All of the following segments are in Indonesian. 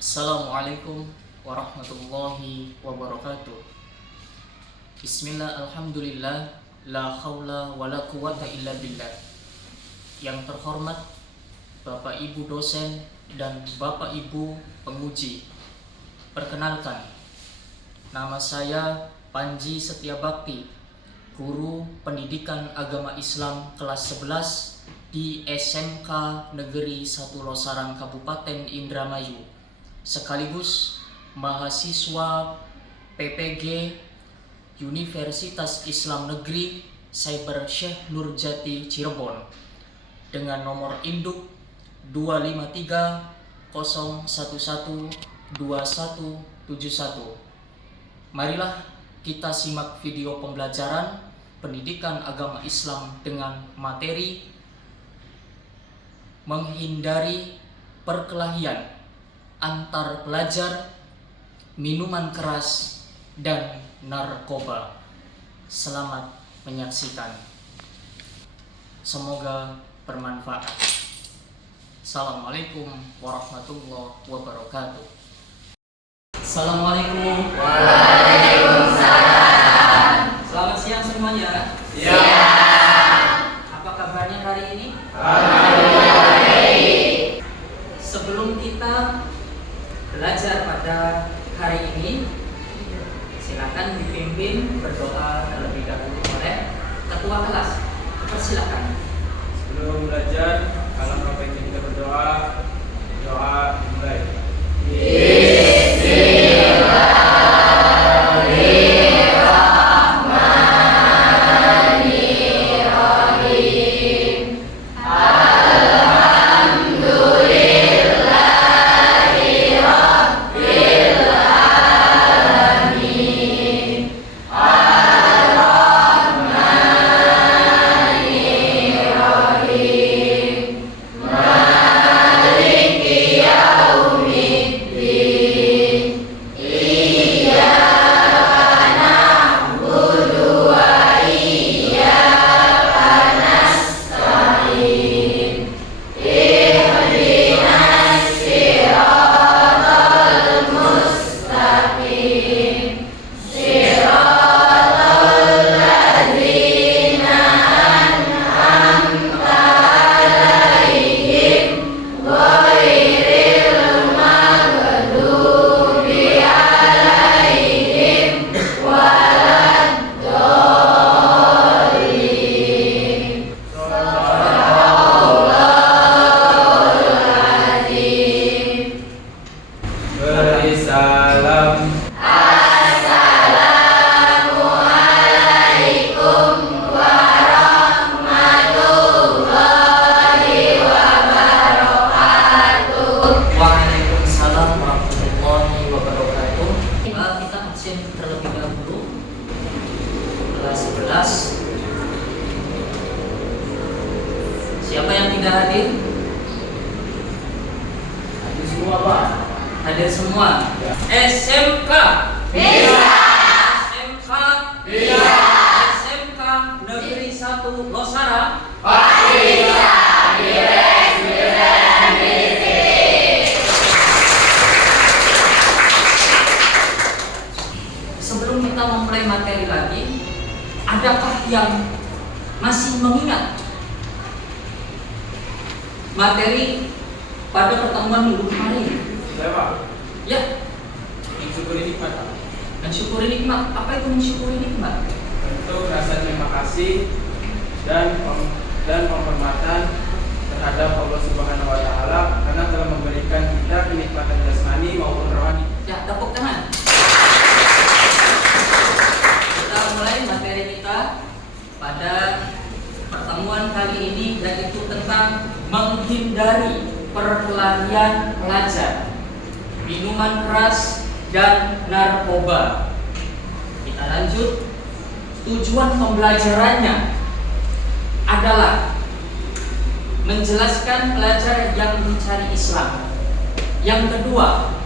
Assalamualaikum warahmatullahi wabarakatuh. Bismillah, alhamdulillah, la haula wa la quwata illa billah. Yang terhormat Bapak Ibu dosen dan Bapak Ibu penguji, perkenalkan, nama saya Panji Setiabakti, guru pendidikan agama Islam kelas 11 di SMK Negeri 1 Losarang Kabupaten Indramayu, sekaligus mahasiswa PPG Universitas Islam Negeri Cyber Syekh Nurjati Cirebon dengan nomor induk 25301112171. Marilah kita simak video pembelajaran pendidikan agama Islam dengan materi menghindari perkelahian antar pelajar, minuman keras, dan narkoba. Selamat menyaksikan. Semoga bermanfaat. Assalamualaikum warahmatullahi wabarakatuh. Assalamualaikum. Waalaikumsalam. Selamat siang semuanya. Siang. Apa kabarnya hari ini? Alhamdulillah baik. Sebelum kita belajar pada hari ini, silakan dipimpin berdoa terlebih dahulu oleh ketua kelas. Persilakan. Sebelum belajar, alangkah baiknya kita berdoa. Doa mulai. Bismillahirrahmanirrahim. Alhamdulillahi Rabbil Alamin. Ar-Rahmanirrahim. Maliki yaumiddin. Iyyaka na'budu wa iyyaka nasta'in. Ihdinas siratal mustaqim. Siratal ladzina an'amta 'alaihim ghairil maghdubi 'alaihim waladdallin. Shadaqallahul azim. Beri salam. Assalamualaikum warahmatullahi wabarakatuh. Waalaikumsalam warahmatullahi wabarakatuh. Kita absen terlebih dahulu. Kelas 11. Siapa yang tidak hadir? Hadir semua, Pak. Hadir semua. Ya. SMK. Bisa. SMK. Bisa. SMK Negeri 1 Losarang. Bisa. Beres. Sebelum kita memulai materi lagi, adakah yang masih mengingat materi pada pertemuan minggu kemarin? Saya, Pak. Ya, Mensyukuri nikmat, Pak. mensyukuri nikmat. Apa itu mensyukuri nikmat? Bentuk rasa terima kasih dan penghormatan terhadap Allah Subhanahu wa taala karena telah memberikan kita kenikmatan jasmani maupun rohani. Ya, tepuk tangan. Kita mulai materi kita pada pertemuan kali ini, yaitu tentang menghindari perkelahian pelajar, minuman keras, dan narkoba. Kita lanjut. Tujuan pembelajarannya adalah menjelaskan pelajar yang mencari Islam. Yang kedua,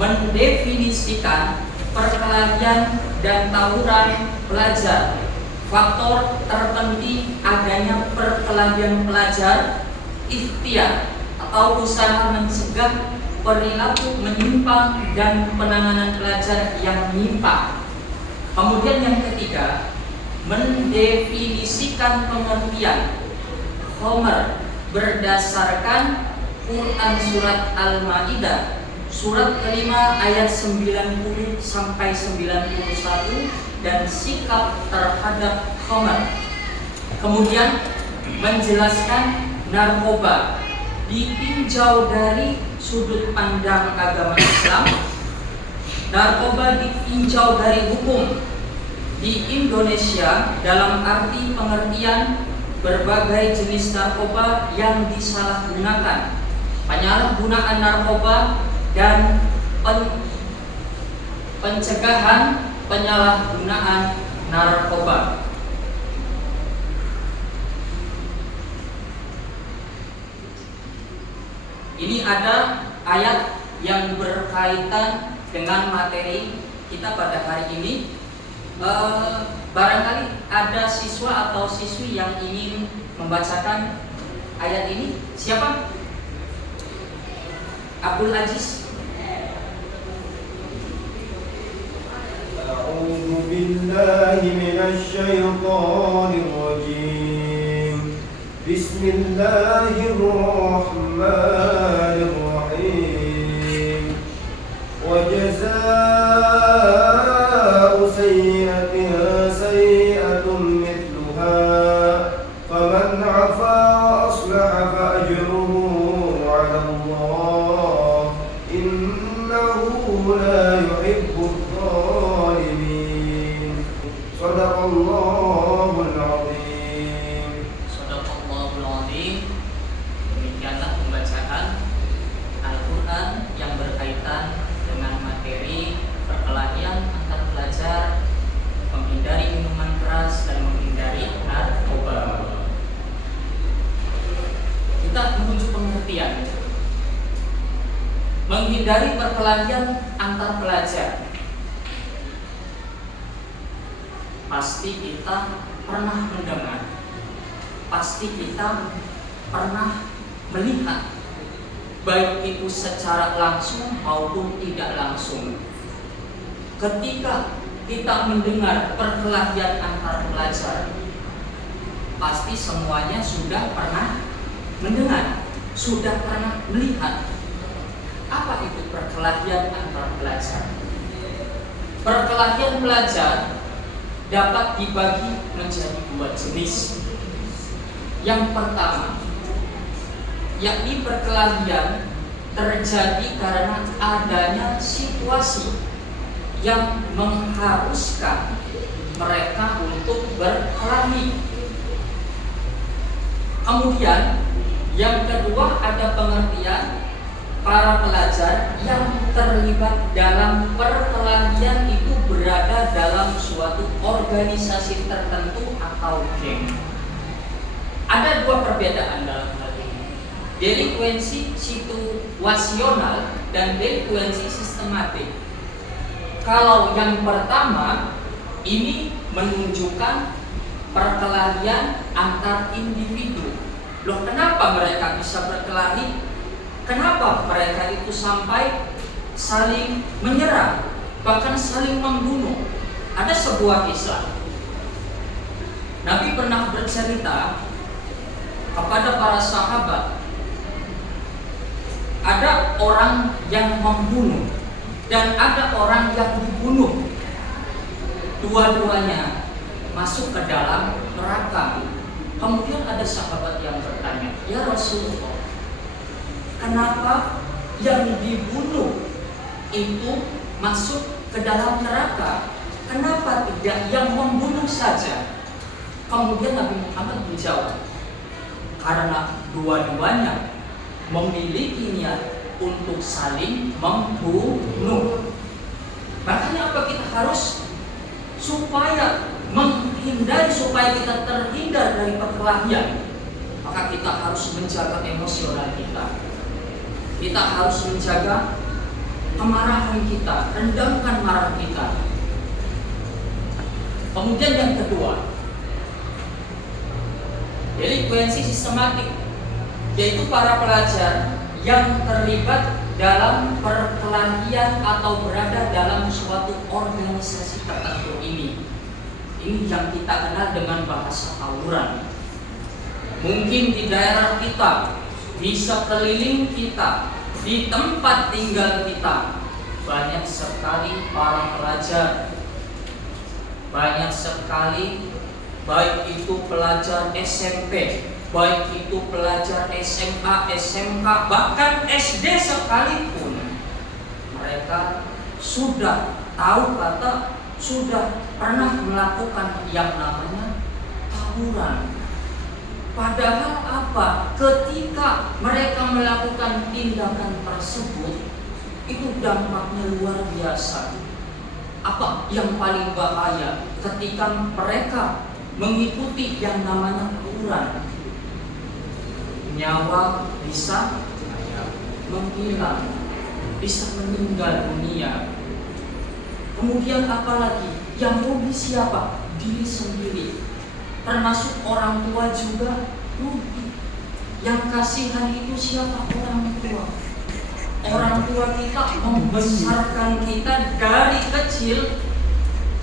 mendefinisikan perkelahian dan tawuran pelajar, faktor terpenting adanya perkelahian pelajar, ikhtiar atau usaha mencegah perilaku menyimpang dan penanganan pelajar yang menyimpang. Kemudian yang ketiga, mendefinisikan pengertian khomer berdasarkan Quran surat Al-Maidah surat kelima ayat 90 sampai 91 dan sikap terhadap khomer. Kemudian menjelaskan narkoba ditinjau dari sudut pandang agama Islam. Narkoba ditinjau dari hukum di Indonesia dalam arti pengertian berbagai jenis narkoba yang disalahgunakan, penyalahgunaan narkoba, dan pencegahan penyalahgunaan narkoba. Ini ada ayat yang berkaitan dengan materi kita pada hari ini. Barangkali ada siswa atau siswi yang ingin membacakan ayat ini. Siapa? Abdul Aziz. A'udzu billahi minasy syaithanir rajim. Bismillahirrahmanirrahim. Wa jazaa'u sayyi'atin sayyi'atun mithluha faman 'afa wa aslaha fa ajruhu 'ala Allah innahu la yuhibbul zalimin. Shadaqallahul 'azim. Shadaqallahul 'azim. Demikianlah pembacaan Al-Quran yang berkaitan dengan materi perkelahian antar pelajar, menghindari minuman keras dan menghindari narkoba. Kita menuju pengertian. Menghindari perkelahian antar pelajar. Pasti kita pernah mendengar, pasti kita pernah melihat, baik itu secara langsung maupun tidak langsung. Ketika kita mendengar perkelahian antar pelajar, pasti semuanya sudah pernah mendengar, sudah pernah melihat. Apa itu perkelahian antar pelajar? Perkelahian pelajar dapat dibagi menjadi dua jenis. Yang pertama, yakni perkelahian terjadi karena adanya situasi yang mengharuskan mereka untuk berkelahi. Kemudian yang kedua, ada pengertian para pelajar yang terlibat dalam perkelahian itu berada dalam suatu organisasi tertentu atau geng. Ada dua perbedaan dalam hal ini, delinkuensi situasional dan delinkuensi sistematik. Kalau yang pertama ini menunjukkan perkelahian antar individu. Loh, kenapa mereka bisa berkelahi? Kenapa mereka itu sampai saling menyerang, bahkan saling membunuh? Ada sebuah kisah. Nabi pernah bercerita kepada para sahabat, ada orang yang membunuh dan ada orang yang dibunuh. Dua-duanya masuk ke dalam neraka. Kemudian ada sahabat yang bertanya, "Ya Rasulullah, kenapa yang dibunuh itu masuk ke dalam neraka? Kenapa tidak yang membunuh saja?" Kemudian Nabi Muhammad menjawab, "Karena dua-duanya memiliki niat untuk saling membunuh." Makanya apa kita harus supaya menghindari, supaya kita terhindar dari perkelahian, maka kita harus menjaga emosional kita. Kita harus menjaga kemarahan kita, rendamkan marah kita. Kemudian yang kedua, delinkuensi sistematik, yaitu para pelajar yang terlibat dalam perkelahian atau berada dalam suatu organisasi tertentu ini. Ini yang kita kenal dengan bahasa tawuran. Mungkin di daerah kita, di sekeliling kita, di tempat tinggal kita, banyak sekali para pelajar, banyak sekali baik itu pelajar SMP, baik itu pelajar SMA, SMK, bahkan SD sekalipun, mereka sudah tahu kata, sudah pernah melakukan yang namanya tawuran. Padahal apa? Ketika mereka melakukan tindakan tersebut, itu dampaknya luar biasa. Apa yang paling bahaya ketika mereka mengikuti yang namanya tawuran? Nyawa bisa menghilang, bisa meninggal dunia. Kemudian apalagi yang rugi siapa? Diri sendiri. Termasuk orang tua juga rugi. Yang kasihan itu siapa? Orang tua. Orang tua kita membesarkan kita dari kecil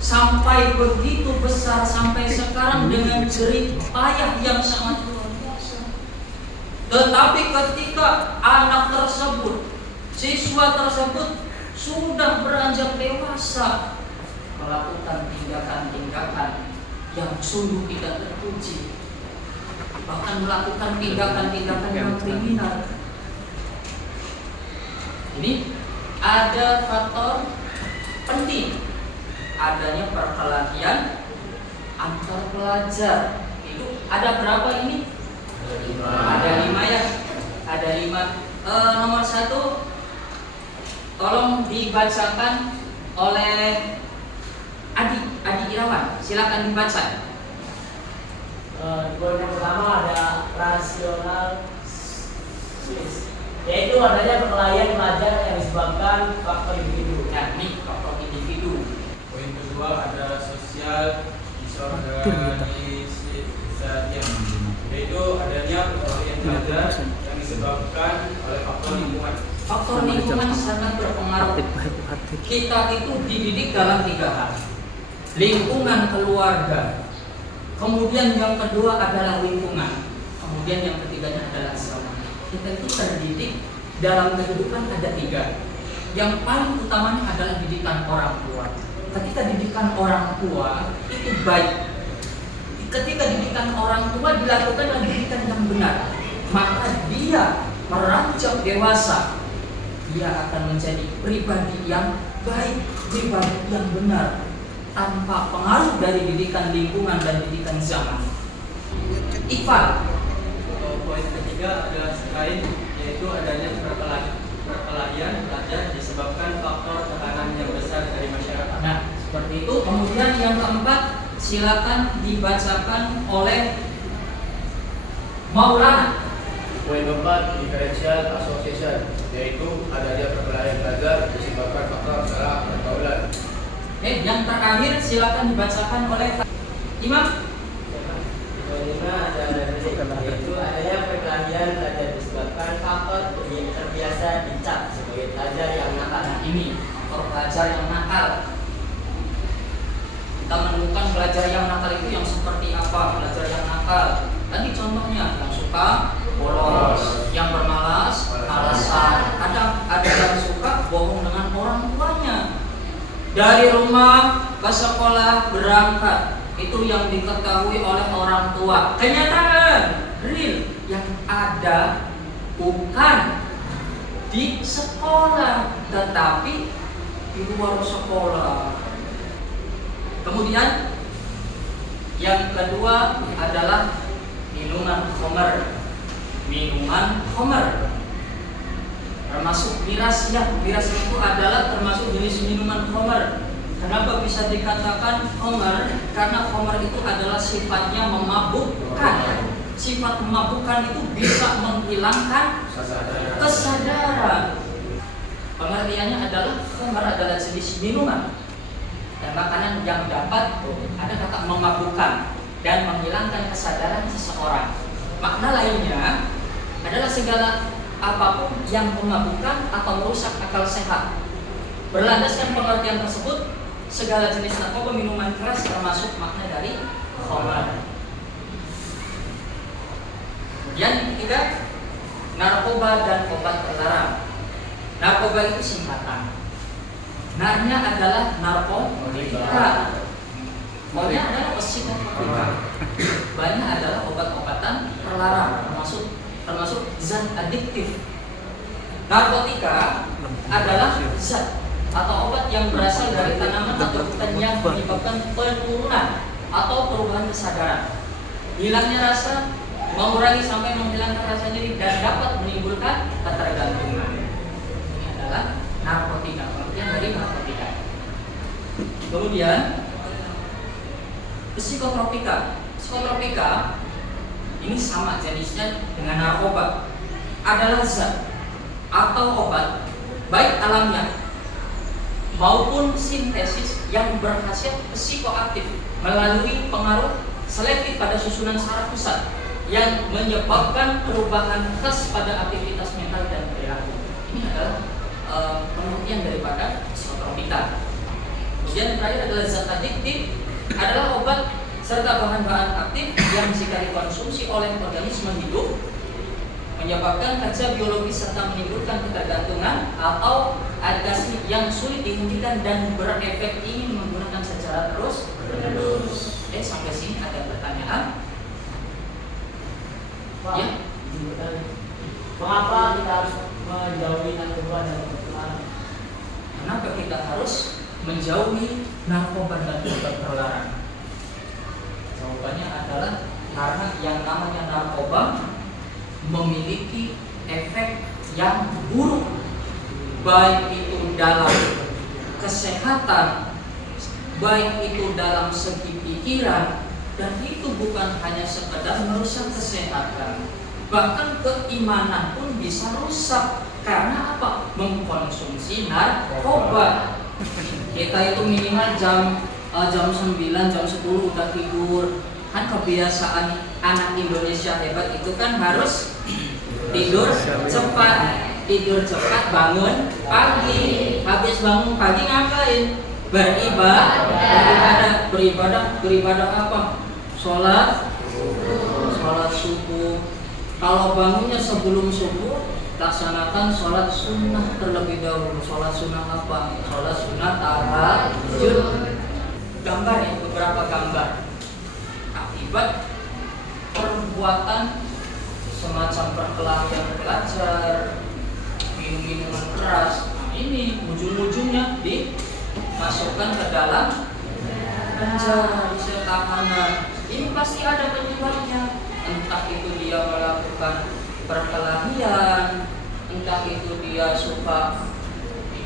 sampai begitu besar, sampai sekarang dengan jerih payah yang sangat luar biasa. Tetapi ketika anak tersebut, siswa tersebut sudah beranjak dewasa, melakukan tindakan-tindakan yang sungguh tidak terpuji, bahkan melakukan tindakan-tindakan yang kriminal. Ini ada faktor penting, adanya perkelahian antar pelajar. Itu ada berapa ini? Ada 5 ya. Ada 5. Nomor 1, tolong dibacakan oleh Adi Irawan. Silakan dibaca. Poin yang pertama ada rasional Swiss, yaitu adanya perkelahian pelajar yang disebabkan faktor individu. Nah, ini faktor individu. Poin kedua ada sosial disorganisation, yaitu adanya perkelahian pelajar yang disebabkan oleh faktor lingkungan. Faktor lingkungan sangat berpengaruh. Kita itu dididik dalam 3 hal. Lingkungan keluarga, kemudian yang kedua adalah lingkungan, kemudian yang ketiganya adalah zaman. Kita itu terdidik dalam kehidupan ada 3. Yang paling utamanya adalah didikan orang tua. Ketika didikan orang tua itu baik, ketika didikan orang tua dilakukan dengan didikan yang benar, maka dia meranjak dewasa, dia akan menjadi pribadi yang baik, pribadi yang benar, tanpa pengaruh dari didikan lingkungan dan didikan zaman. Iqbal. Poin ketiga adalah lain, yaitu adanya perkelahian pelajar disebabkan faktor tekanan yang besar dari masyarakat. Nah, seperti itu. Kemudian yang keempat, silakan dibacakan oleh Maulana. Poin keempat, differential association, yaitu adanya perkelahian pelajar disebabkan faktor salah pergaulan. Yang terakhir silakan dibacakan oleh Imam. Poin 5 ada yaitu adanya perkelahian pelajar disebabkan faktor yang terbiasa dicap sebagai pelajar yang nakal. Nah, ini faktor pelajar yang nakal. Kita menemukan pelajar yang nakal itu yang seperti apa? Pelajar yang nakal tadi contohnya yang suka bolos, yang bermalas, alasan. Ada yang suka bohong dengan orang tuanya. Dari rumah ke sekolah berangkat, itu yang diketahui oleh orang tua. Kenyataan real yang ada bukan di sekolah, tetapi di luar sekolah. Kemudian yang kedua adalah minuman khamar. Minuman khamar termasuk miras ya. Miras itu adalah termasuk jenis minuman khamar. Kenapa bisa dikatakan khamar? Karena khamar itu adalah sifatnya memabukkan. Sifat memabukkan itu bisa menghilangkan kesadaran. Pengertiannya adalah khamar adalah jenis minuman dan makanan yang dapat ada kata memabukkan dan menghilangkan kesadaran seseorang. Makna lainnya adalah segala apapun yang memabukkan atau merusak akal sehat. Berlandaskan pengertian tersebut, segala jenis narkoba minuman keras termasuk makna dari khamar. Yang ketiga, narkoba dan obat terlarang. Narkoba itu singkatan. Narnya adalah narkotika. Maunya adalah psikotropika. Banyak adalah obat-obatan terlarang, termasuk zat adiktif. Narkotika adalah zat atau obat yang berasal dari tanaman atau hutan yang menyebabkan penurunan atau perubahan kesadaran, hilangnya rasa, mengurangi sampai menghilangkan rasa nyeri, dan dapat menimbulkan ketergantungan. Ini adalah narkotika, pengertian dari narkotika. Kemudian psikotropika. Psikotropika ini sama jenisnya dengan narkoba, adalah zat atau obat baik alamiah maupun sintesis yang berkhasiat psikoaktif melalui pengaruh selektif pada susunan saraf pusat yang menyebabkan perubahan khas pada aktivitas mental dan perilaku. Ini adalah pengertian daripada psikotropika. Kemudian terakhir adalah zat adiktif, adalah obat serta bahan-bahan aktif yang jika dikonsumsi oleh organisme hidup menyebabkan kerja biologis serta menimbulkan ketergantungan atau adikasi yang sulit dihentikan dan berefek ingin menggunakan secara terus menerus. Sampai sini ada pertanyaan? Pak, Ya. Mengapa kita harus menjauhi narkoba dan obat terlarang? Kenapa kita harus menjauhi narkoba dan obat terlarang? Jawabannya adalah karena yang namanya narkoba memiliki efek yang buruk, baik itu dalam kesehatan, baik itu dalam segi pikiran, dan itu bukan hanya sekedar merusak kesehatan, bahkan keimanan pun bisa rusak. Karena apa? Mengkonsumsi narkoba. Kita itu minimal jam 9, jam 10 udah tidur. Kan kebiasaan anak Indonesia hebat itu kan harus tidur cepat, bangun pagi. Habis bangun pagi ngapain? Beribadah apa? Sholat subuh. Kalau bangunnya sebelum subuh, laksanakan sholat sunnah terlebih dahulu. Sholat sunnah apa? Sholat sunnah tahajud. Gambar ya, beberapa gambar akibat perbuatan semacam perkelahian pelajar, minum-minuman keras. Nah, ini ujung-ujungnya dimasukkan ke dalam penjara, di tahanan. Ini pasti ada penyebabnya. Entah itu dia melakukan perkelahian, entah itu dia suka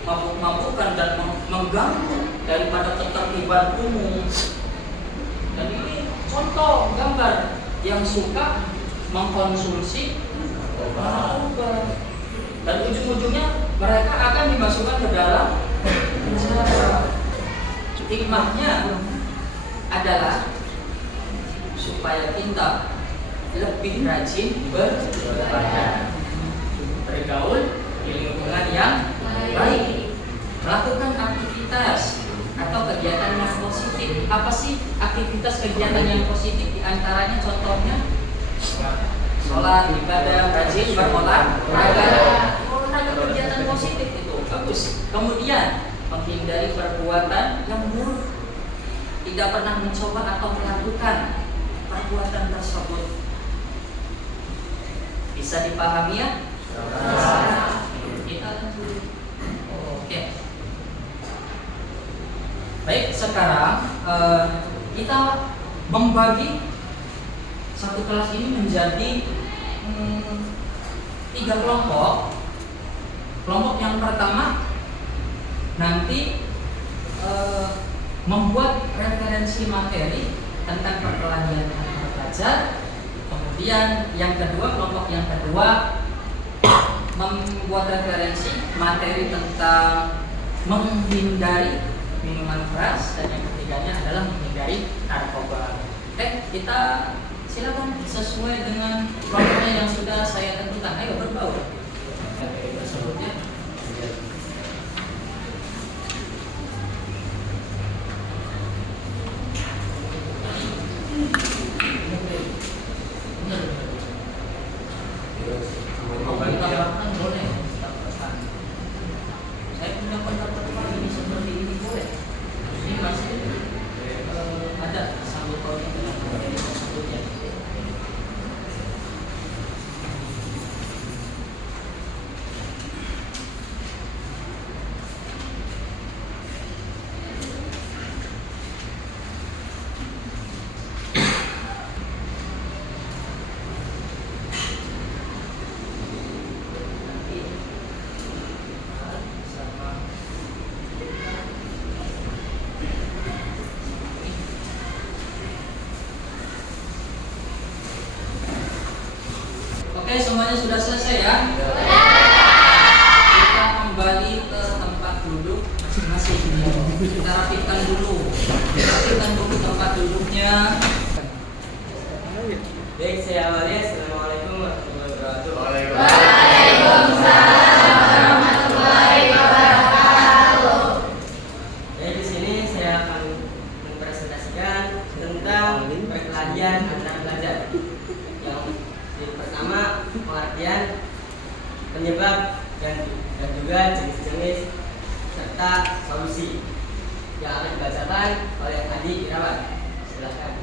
mabuk-mabukan dan mengganggu daripada ketertiban umum. Dan ini contoh gambar yang suka mengkonsumsi narkoba, dan ujung-ujungnya mereka akan dimasukkan ke dalam penjara. Hikmahnya adalah supaya kita lebih rajin beribadah, bergaul di lingkungan yang baik, melakukan aktivitas atau kegiatan yang positif. Apa sih aktivitas kegiatan yang positif? Di antaranya contohnya sholat, ibadah, rajin berolahraga. Olahraga kegiatan positif itu bagus. Kemudian menghindari perbuatan yang buruk, tidak pernah mencoba atau melakukan perbuatan tersebut. Bisa dipahami ya? Kita lanjut. Oke. Baik, sekarang kita membagi satu kelas ini menjadi 3 kelompok. Kelompok yang pertama nanti membuat referensi materi tentang perkelahian antar pelajar. Kemudian yang kedua, kelompok yang kedua membuat referensi materi tentang menghindari minuman keras, dan yang ketiganya adalah menghindari narkoba. Kita silakan sesuai dengan kelompoknya yang sudah saya tentukan. Ayo berbaur. tersebut ya. Tambahkan boleh, tambahkan. Saya punya kontrak ini seperti ini boleh. Ini masih ada sanggup pautnya dengan materi tersebutnya. Oke, semuanya sudah selesai ya? Kita kembali ke tempat duduk masing-masing. Kita rapikan dulu. Rapikan dulu tempat duduknya. Baik, saya awali. Assalamualaikum warahmatullahi wabarakatuh. Waalaikumsalam warahmatullahi wabarakatuh. Jadi di sini saya akan mempresentasikan tentang perkelahian antar pelajar. Yang pertama, pengertian, penyebab dan juga jenis-jenis serta solusi yang akan dibacakan oleh Adi Irawan. Silakan.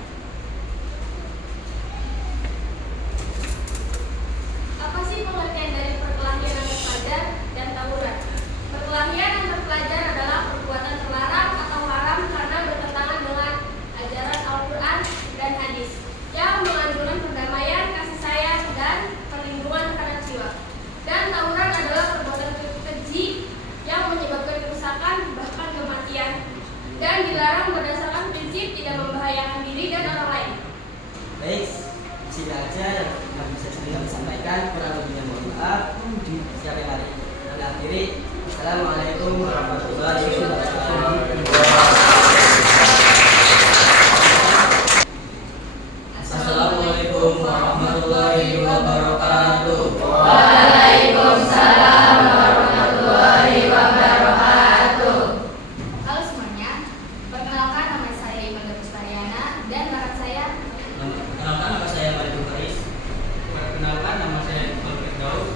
Apa sih pengertian dari perkelahian antar pelajar dan tawuran? Perkelahian antar pelajar adalah perbuatan terlarang atau haram karena bertentangan dengan ajaran Al-Quran dan hadis yang menganjurkan perdamaian, kasih sayang, dan perlindungan terhadap jiwa. Dan tawuran adalah perbuatan keji yang menyebabkan kerusakan bahkan kematian dan dilarang berdasarkan prinsip tidak membahayakan diri dan orang lain. Baik, di sini aja yang bisa saya sampaikan, kurang lebihnya mohon maaf. Siapa yang akhiri. Assalamualaikum warahmatullahi wabarakatuh. Assalamualaikum warahmatullahi wabarakatuh. Waalaikumsalam warahmatullahi wabarakatuh. Halo semuanya, perkenalkan nama saya Imelda Bustariana dan bakat saya. Perkenalkan nama saya Maridu Karis. Perkenalkan nama saya Iqbal Firdaus.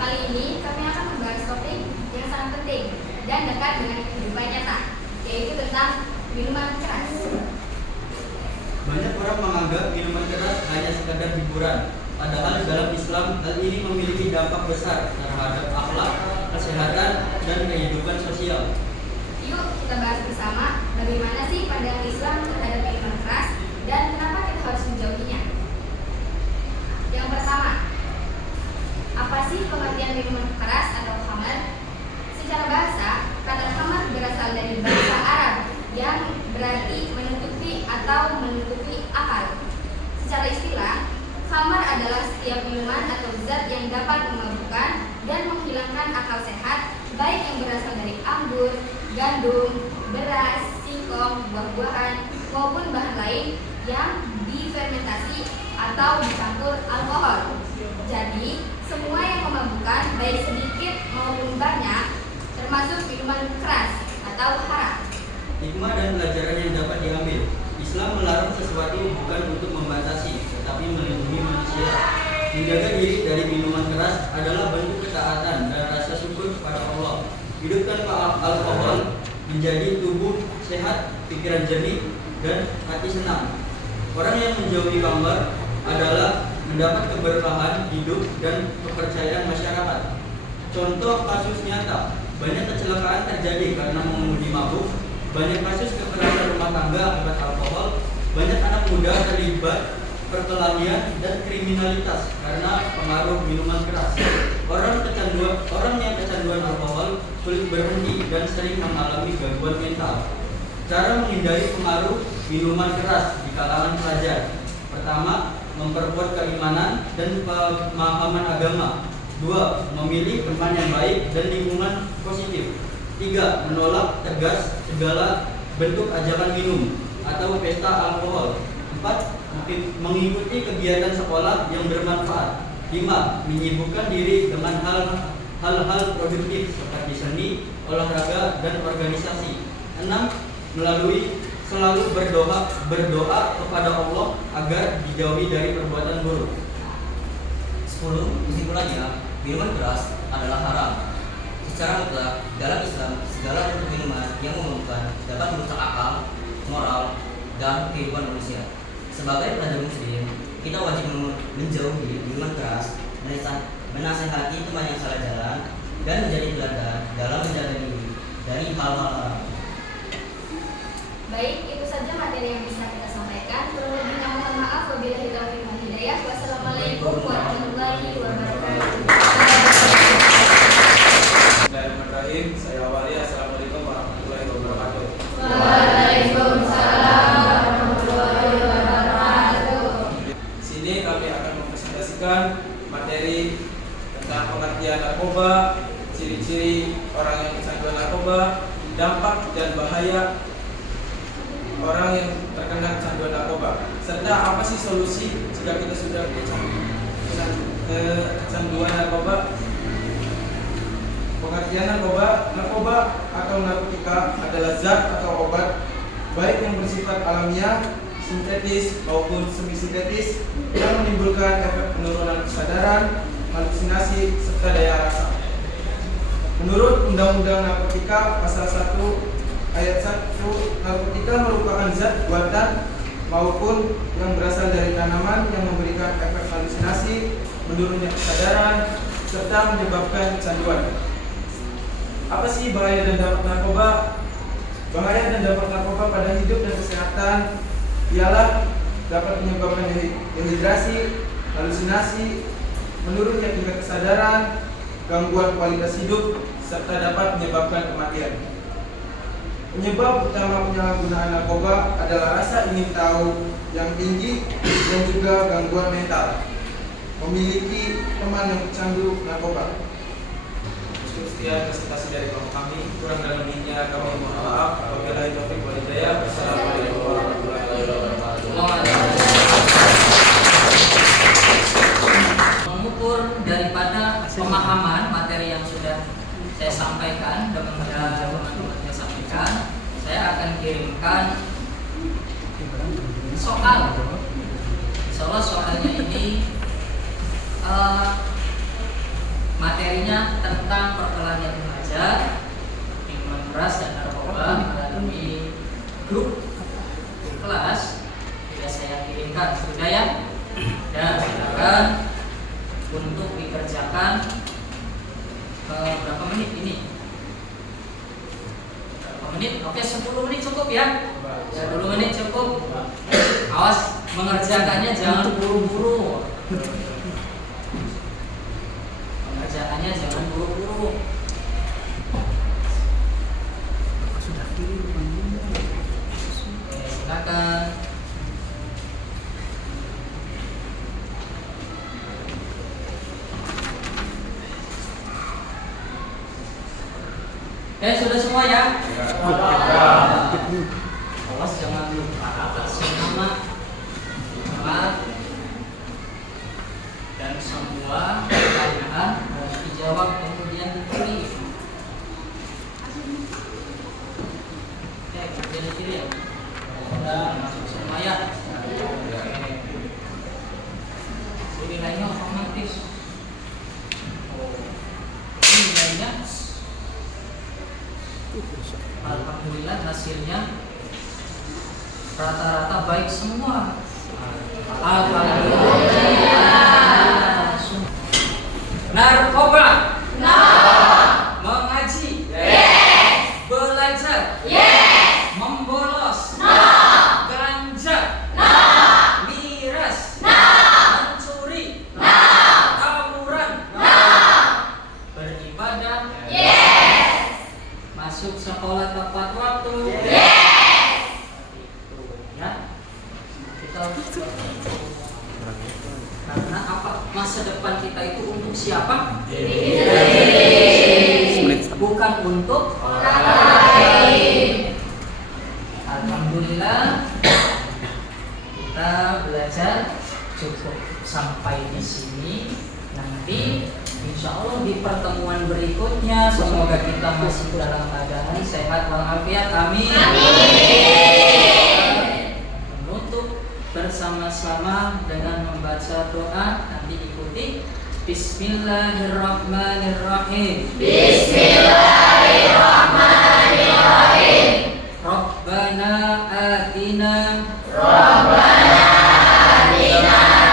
Kali ini kami akan membahas topik yang sangat penting dan dekat dengan kehidupan nyata, yaitu tentang minuman keras. Banyak orang menganggap minuman keras hanya sekadar hiburan. Padahal dalam Islam hal ini memiliki dampak besar terhadap akhlak, kesehatan, dan kehidupan sosial. Yuk kita bahas bersama bagaimana sih pandangan Islam terhadap minuman keras dan kenapa kita harus menjauhinya. Yang pertama, apa sih pengertian minuman keras atau khamar? Secara bahasa, kata khamar berasal dari bahasa Arab yang berarti menutupi atau menutupi akal. Secara istilah, khamar adalah setiap minuman atau zat yang dapat memabukkan dan menghilangkan akal sehat, baik yang berasal dari anggur, gandum, beras, singkong, buah-buahan, maupun bahan lain yang difermentasi atau dicampur alkohol. Jadi, semua yang memabukkan baik sedikit maupun banyak, termasuk minuman keras atau haram. Hikmah dan pelajaran yang dapat diambil. Islam melarang sesuatu bukan untuk membatasi, tetapi melindungi manusia. Menjaga diri dari minuman keras adalah bentuk ketaatan dan rasa syukur kepada Allah. Hidup tanpa alkohol menjadi tubuh sehat, pikiran jernih, dan hati senang. Orang yang menjauhi khamar adalah mendapat keberkahan hidup dan kepercayaan masyarakat. Contoh kasus nyata, banyak kecelakaan terjadi karena mengemudi mabuk, banyak kasus kekerasan rumah tangga akibat alkohol, banyak anak muda terlibat perkelahian dan kriminalitas karena pengaruh minuman keras. Orang yang kecanduan alkohol sulit berhenti dan sering mengalami gangguan mental. Cara menghindari pengaruh minuman keras di kalangan pelajar. Pertama, memperkuat keimanan dan pemahaman agama. 2. Memilih teman yang baik dan lingkungan positif. 3. Menolak tegas segala bentuk ajakan minum atau pesta alkohol. 4. Mengikuti kegiatan sekolah yang bermanfaat. 5. Menyibukkan diri dengan hal hal-hal produktif seperti seni, olahraga, dan organisasi. 6. Melalui selalu berdoa kepada Allah agar dijauhi dari perbuatan buruk. 10. Kesimpulannya, minuman keras adalah haram. Secara mutlak, dalam Islam, segala bentuk minuman yang memabukkan dapat merusak akal, moral, dan kehidupan manusia. Sebagai pelajar muslim, kita wajib menjauhi minuman keras, menasehati teman yang salah jalan, dan menjadi teladan dalam menjaga diri dari hal-hal haram. Baik, itu saja materi yang bisa kita sampaikan. Kurang lebihnya mohon maaf. Wabillahi taufiq wal hidayah. Wassalamualaikum warahmatullahi wabarakatuh. Bismillahirrahmanirrahim. Saya awali. Assalamualaikum warahmatullahi wabarakatuh. Waalaikumsalam warahmatullahi wabarakatuh. Di sini kami akan mempresentasikan materi tentang pengertian narkoba, ciri-ciri orang yang kecanduan narkoba, dampak dan bahaya orang yang terkena kecanduan narkoba, serta apa sih solusi jika kita sudah kecanduan narkoba. Pengertian narkoba atau narkotika adalah zat atau obat baik yang bersifat alamiah, sintetis maupun semi sintetis yang menimbulkan efek penurunan kesadaran, halusinasi, serta daya rasa. Menurut Undang-Undang Narkotika Pasal 1 Ayat 1, narkotika merupakan zat buatan maupun yang berasal dari tanaman yang memberikan efek halusinasi, menurunnya kesadaran, serta menyebabkan kecanduan. Apa sih bahaya dan dampak narkoba? Bahaya dan dampak narkoba pada hidup dan kesehatan ialah dapat menyebabkan dehidrasi, halusinasi, menurunnya tingkat kesadaran, gangguan kualitas hidup, serta dapat menyebabkan kematian. Penyebab utama penyalahgunaan narkoba adalah rasa ingin tahu yang tinggi dan juga gangguan mental. Memiliki teman yang pecandu narkoba. Sekian presentasi dari kelompok kami. Kurang dan lebihnya kami mohon maaf. Wabillahi taufiq wal hidayah. Wassalamualaikum warahmatullahi wabarakatuh. Mengukur daripada pemahaman materi yang sudah saya sampaikan dan teman-teman saya sampaikan, saya akan kirimkan soal. Insyaallah soalnya ini materinya tentang perkelahian remaja, minuman keras dan narkoba melalui grup kelas. Sudah saya kirimkan, sudah ya. Dan silakan untuk dikerjakan berapa menit ini? Berapa menit? Oke, 10 menit cukup ya. 10 menit cukup. Awas mengerjakannya jangan buru-buru. Pengerjaannya jangan buru-buru. Sudah kirim. Oke, silakan. Sudah semua ya? Awas jangan lupa kasih nama, tempat, dan semua pertanyaan harus dijawab kemudian ditulis. Kemudian dikirim. Sudah masuk semua ya? Nilainya otomatis. Ini nilainya. Alhamdulillah hasilnya rata-rata baik semua. Alhamdulillah. Narkoba? No. Mengaji? Yes. Belajar? Yes. Membolos? No. Ganja? No. Miras? No. Mencuri? No. Tawuran? No. Beribadah? Yes. Masuk sekolah tepat waktu? Yes. Ya. Kita karena apa? Masa depan kita itu untuk siapa? Bukan untuk orang lain. Alhamdulillah kita belajar cukup sampai di sini. Nanti Insya Allah di pertemuan berikutnya semoga kita masih dalam keadaan sehat walafiat. Amin. Menutup bersama-sama dengan membaca doa, nanti ikuti. Bismillahirrahmanirrahim. Bismillahirrahmanirrahim. Rabbana atina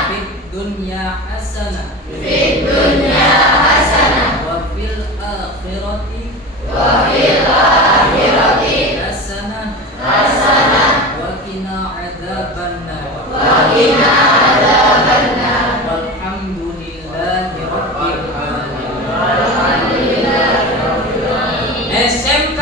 fid dunya hasanah Fid dunya hasanah wa fil akhirati wa fil akhirati hasanah hasanah wa qina adzabannar. wa qina adzabannar. Walhamdulillahi rabbil alamin. Alhamdulillahirabbil alamin. SMP